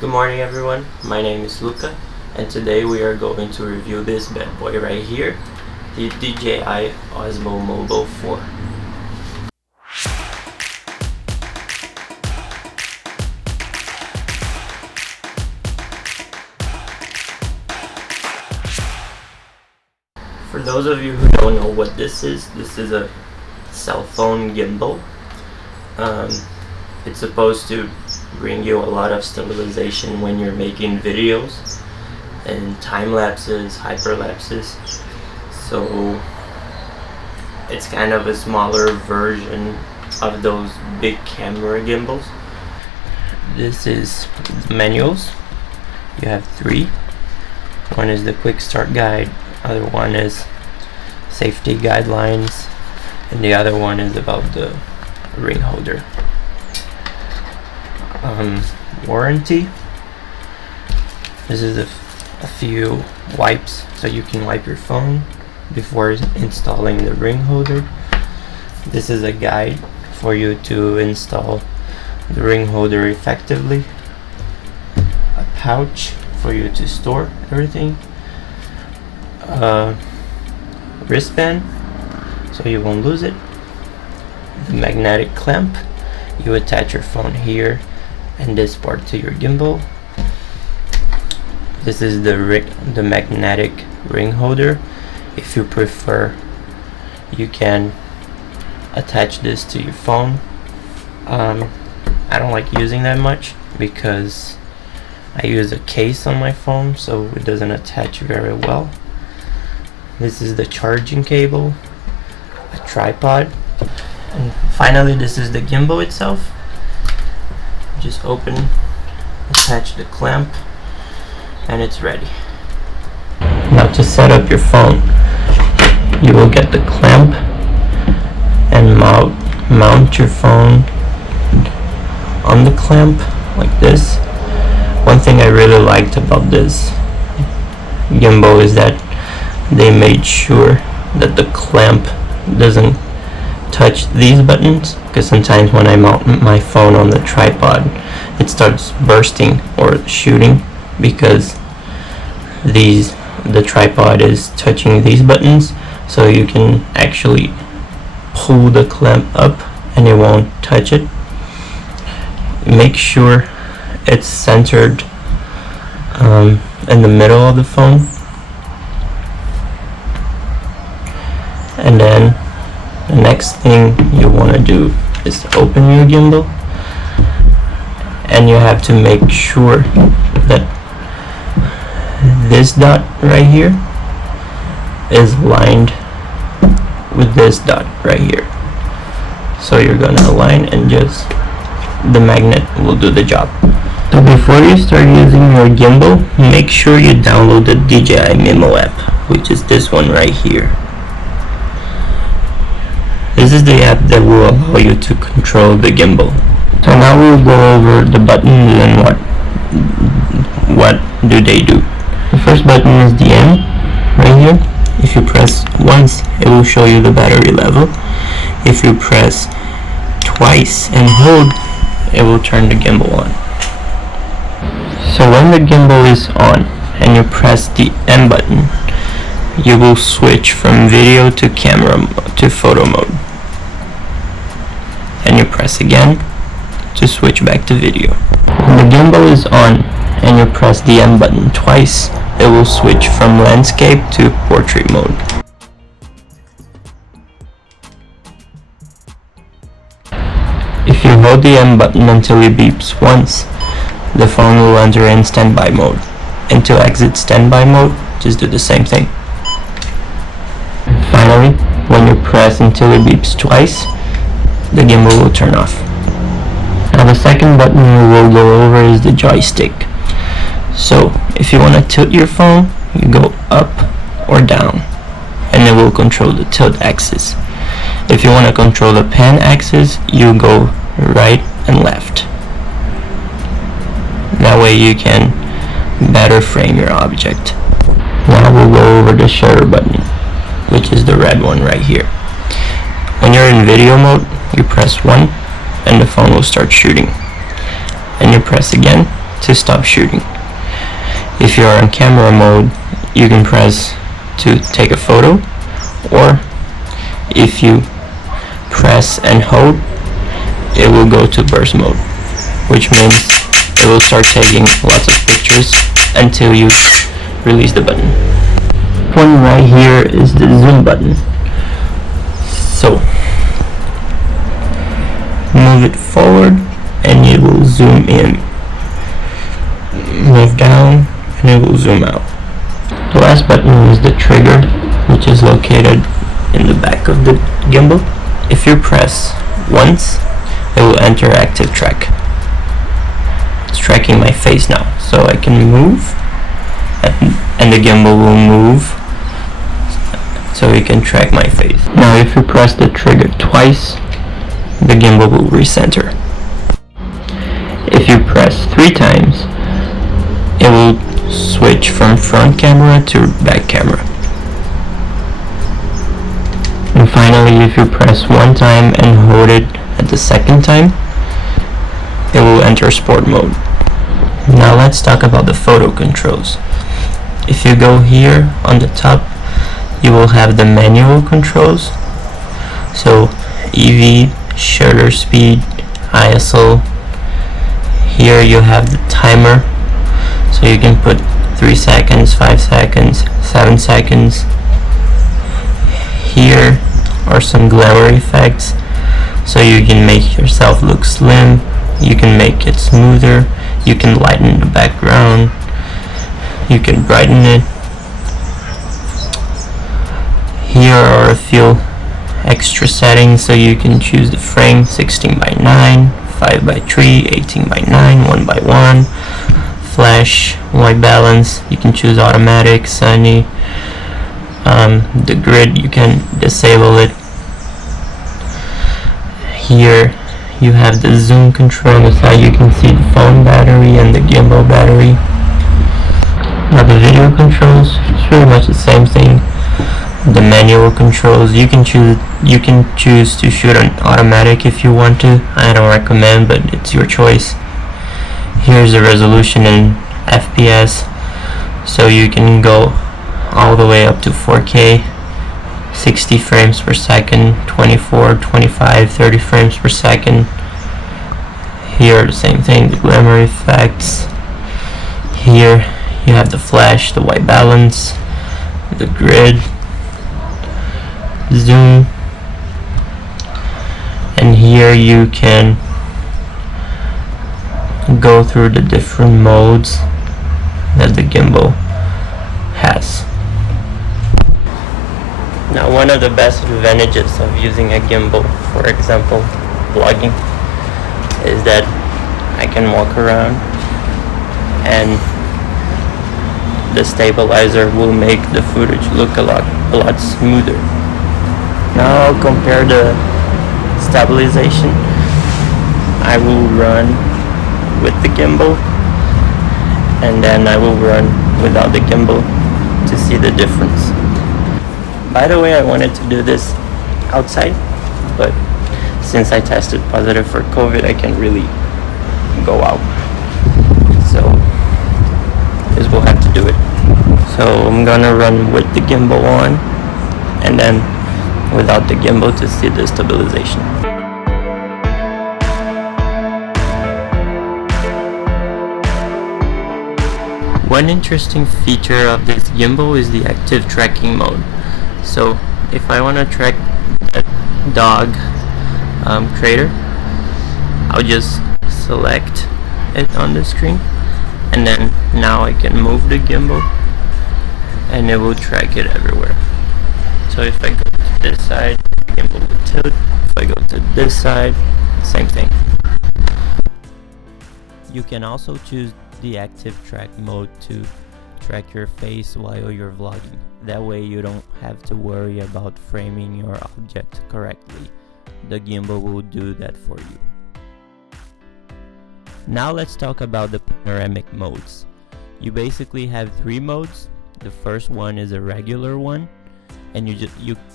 Good morning everyone, my name is Luca and today we are going to review this bad boy right here, the DJI Osmo Mobile 4. For those of you who don't know what this is a cell phone gimbal. It's supposed to bring you a lot of stabilization when you're making videos and time lapses, hyperlapses. So it's kind of a smaller version of those big camera gimbals. This is the manuals. You have three. One is the quick start guide, other one is safety guidelines, and the other one is about the ring holder. Warranty. This is a few wipes so you can wipe your phone before installing the ring holder. This is a guide for you to install the ring holder effectively. A pouch for you to store everything. Wristband so you won't lose it. The magnetic clamp. You attach your phone here and this part to your gimbal. This is the magnetic ring holder. If you prefer, you can attach this to your phone. I don't like using that much because I use a case on my phone, so it doesn't attach very well. This is the charging cable, a tripod, and finally this is the gimbal itself. Just open, attach the clamp, and it's ready. Now to set up your phone, you will get the clamp and mount your phone on the clamp like this. One thing I really liked about this gimbal is that they made sure that the clamp doesn't touch these buttons, because sometimes when I mount my phone on the tripod it starts bursting or shooting because the tripod is touching these buttons. So you can actually pull the clamp up and it won't touch it. Make sure it's centered in the middle of the phone, and then the next thing you want to do is open your gimbal, and you have to make sure that this dot right here is lined with this dot right here. So you're gonna align and just the magnet will do the job. So before you start using your gimbal, make sure you download the DJI Mimo app, which is this one right here. This is the app that will allow you to control the gimbal. So now we'll go over the buttons and what do they do. The first button is the M right here. If you press once, it will show you the battery level. If you press twice and hold, it will turn the gimbal on. So when the gimbal is on and you press the M button, you will switch from video to camera to photo mode. And you press again to switch back to video. When the gimbal is on and you press the M button twice, it will switch from landscape to portrait mode. If you hold the M button until it beeps once, the phone will enter in standby mode. And to exit standby mode, just do the same thing. Finally, when you press until it beeps twice, the gimbal will turn off. Now the second button we will go over is the joystick. So if you want to tilt your phone, you go up or down, and it will control the tilt axis. If you want to control the pan axis, you go right and left. That way you can better frame your object. Now we'll go over the shutter button, which is the red one right here. When you're in video mode, you press 1 and the phone will start shooting. And you press again to stop shooting. If you're on camera mode, you can press to take a photo, or if you press and hold, it will go to burst mode, which means it will start taking lots of pictures until you release the button. One right here is the zoom button. So move it forward and it will zoom in. Move down and it will zoom out. The last button is the trigger, which is located in the back of the gimbal. If you press once, it will enter active track. It's tracking my face now, so I can move and the gimbal will move so you can track my face. Now if you press the trigger twice, the gimbal will recenter. If you press 3 times, it will switch from front camera to back camera. And finally, if you press 1 time and hold it at the second time, it will enter sport mode. Now let's talk about the photo controls. If you go here on the top, you will have the manual controls. So EV, shutter speed, ISO. Here you have the timer, so you can put 3 seconds, 5 seconds, 7 seconds. Here are some glamour effects, so you can make yourself look slim, you can make it smoother, you can lighten the background, you can brighten it. Here are a few extra settings, so you can choose the frame 16:9, 5:3, 18:9, 1:1, flash, white balance. You can choose automatic, sunny. The grid, you can disable it. Here you have the zoom control. On the side you can see the phone battery and the gimbal battery. Now the video controls, it's pretty much the same thing. The manual controls, you can choose to shoot on automatic if you want to. I don't recommend, but it's your choice. Here's the resolution in FPS, so you can go all the way up to 4K, 60 frames per second, 24, 25, 30 frames per second. Here the same thing, the glamour effects. Here you have the flash, the white balance, the grid, zoom, and here you can go through the different modes that the gimbal has. Now one of the best advantages of using a gimbal, for example vlogging, is that I can walk around and the stabilizer will make the footage look a lot smoother. Now I'll compare the stabilization. I will run with the gimbal and then I will run without the gimbal to see the difference. By the way, I wanted to do this outside, but since I tested positive for COVID, I can't really go out. So this will have to do it. So I'm gonna run with the gimbal on and then without the gimbal to see the stabilization. One interesting feature of this gimbal is the active tracking mode. So if I want to track that dog crater, I'll just select it on the screen and then now I can move the gimbal and it will track it everywhere. So if I go to this side, the gimbal will tilt. If I go to this side, same thing. You can also choose the active track mode to track your face while you're vlogging. That way you don't have to worry about framing your object correctly. The gimbal will do that for you. Now let's talk about the panoramic modes. You basically have 3 modes. The first one is a regular one, and you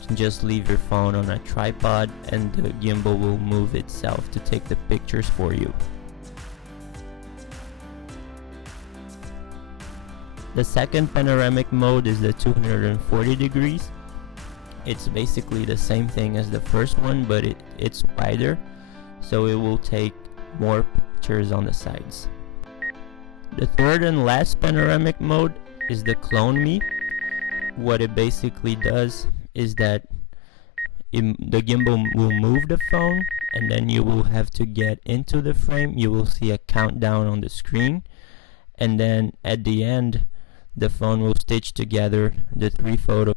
can just leave your phone on a tripod and the gimbal will move itself to take the pictures for you. The second panoramic mode is the 240 degrees. It's basically the same thing as the first one, but it's wider, so it will take more pictures on the sides. The third and last panoramic mode is the clone me. What it basically does is that the gimbal will move the phone, and then you will have to get into the frame. You will see a countdown on the screen, and then at the end the phone will stitch together the 3 photos.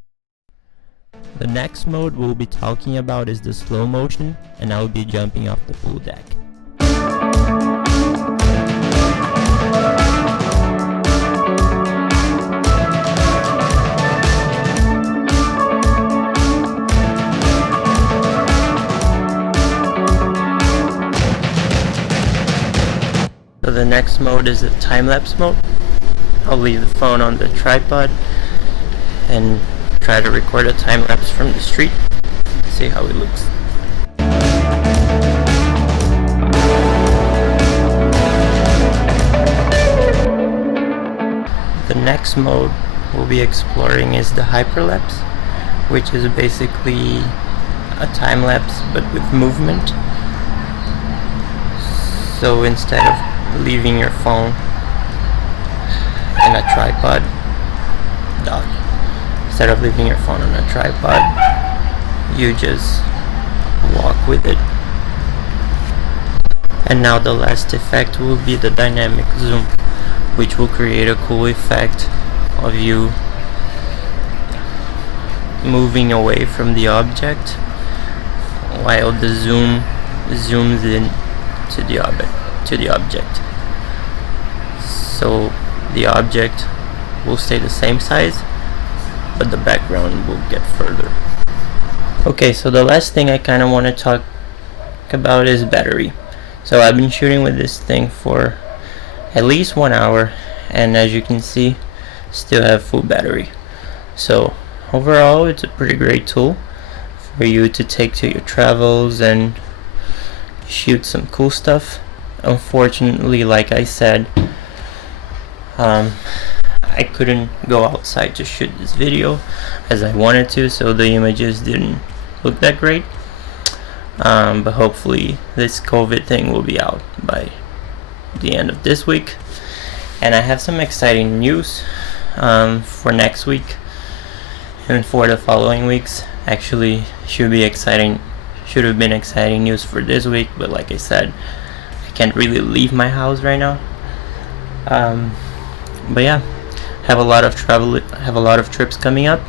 The next mode we'll be talking about is the slow motion, and I'll be jumping off the pool deck. So the next mode is the time-lapse mode. I'll leave the phone on the tripod and try to record a time-lapse from the street. See how it looks. The next mode we'll be exploring is the hyperlapse, which is basically a time-lapse but with movement. So instead of leaving your phone in a tripod, instead of leaving your phone on a tripod, you just walk with it. And now the last effect will be the dynamic zoom, which will create a cool effect of you moving away from the object while the zoom zooms in to the object. So the object will stay the same size, but the background will get further. Okay, so the last thing I kind of want to talk about is battery. So I've been shooting with this thing for at least 1 hour, and as you can see, still have full battery. So overall, it's a pretty great tool for you to take to your travels and shoot some cool stuff. Unfortunately, like I said, I couldn't go outside to shoot this video as I wanted to, so the images didn't look that great. But hopefully this COVID thing will be out by the end of this week, and I have some exciting news for next week and for the following weeks. Actually, should have been exciting news for this week, but like I said, I can't really leave my house right now. But yeah, have a lot of trips coming up.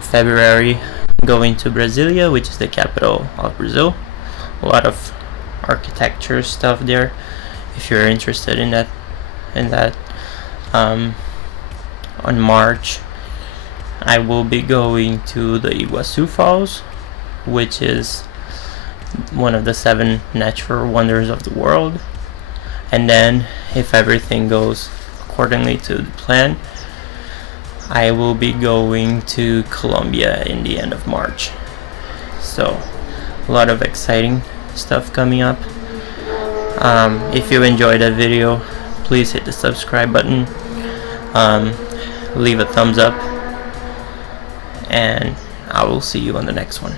February, going to Brasilia, which is the capital of Brazil. A lot of architecture stuff there, if you're interested in that. On March, I will be going to the Iguaçu Falls, which is one of the 7 natural wonders of the world. And then, if everything goes accordingly to the plan, I will be going to Colombia in the end of March. So a lot of exciting stuff coming up. If you enjoyed that video, please hit the subscribe button, leave a thumbs up, and I will see you on the next one.